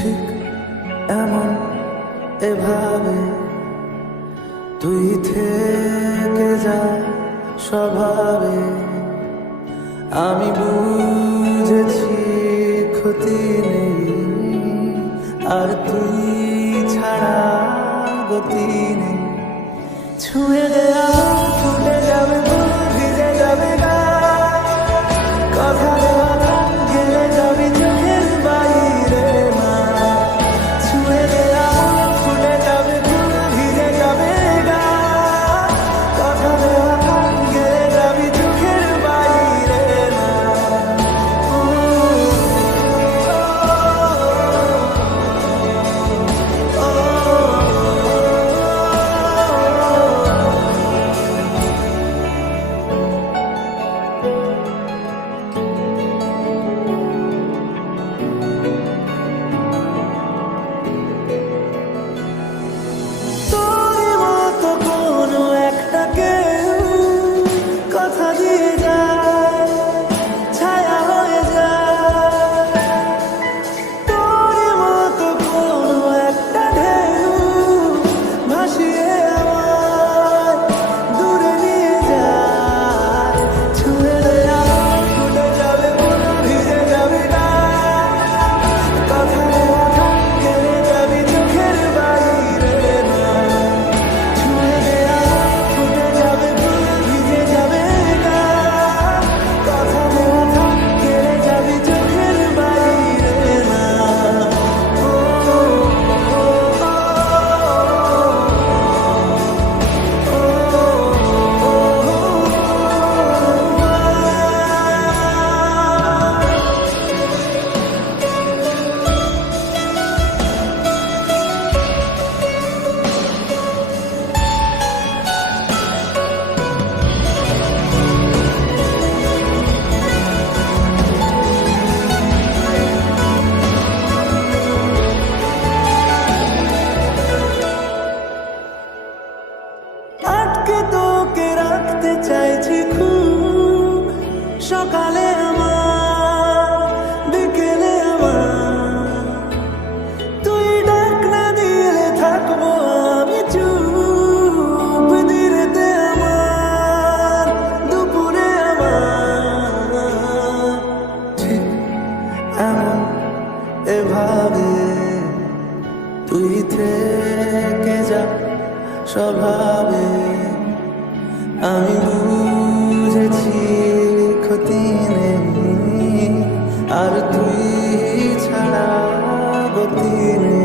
ঠিক এমন এভাবে তুই থেকে যা স্বভাবে। আমি বুঝেছি ক্ষতি নেই, আর তুই ছাড়া গতি নেই। ছুঁয়ে দেয়া ফুটে যাবে ফুল, ভিজে যাবে গা, কথা দেওয়া গান গেলে যাবি চোখের বাইরে না। ছুঁয়ে দেয়া ফুটে যাবে ফুল, ভিজে যাবে গা, কথা দেওয়া গান গেলে যাবি চোখের বাইরে না। তোকে রাখতে চাইছি খুব, সকালে আমার বিকেলে আমার, তুই ডাক না দিলে থাকবো আমি চুপ, দিনেতে আমার দুপুরে আমার। ঠিক এমন এভাবে তুই থেকে যা স্বভাবে। আমি বুঝেছি ক্ষতি নেই, আর তুই ছাড়া গতি নেই।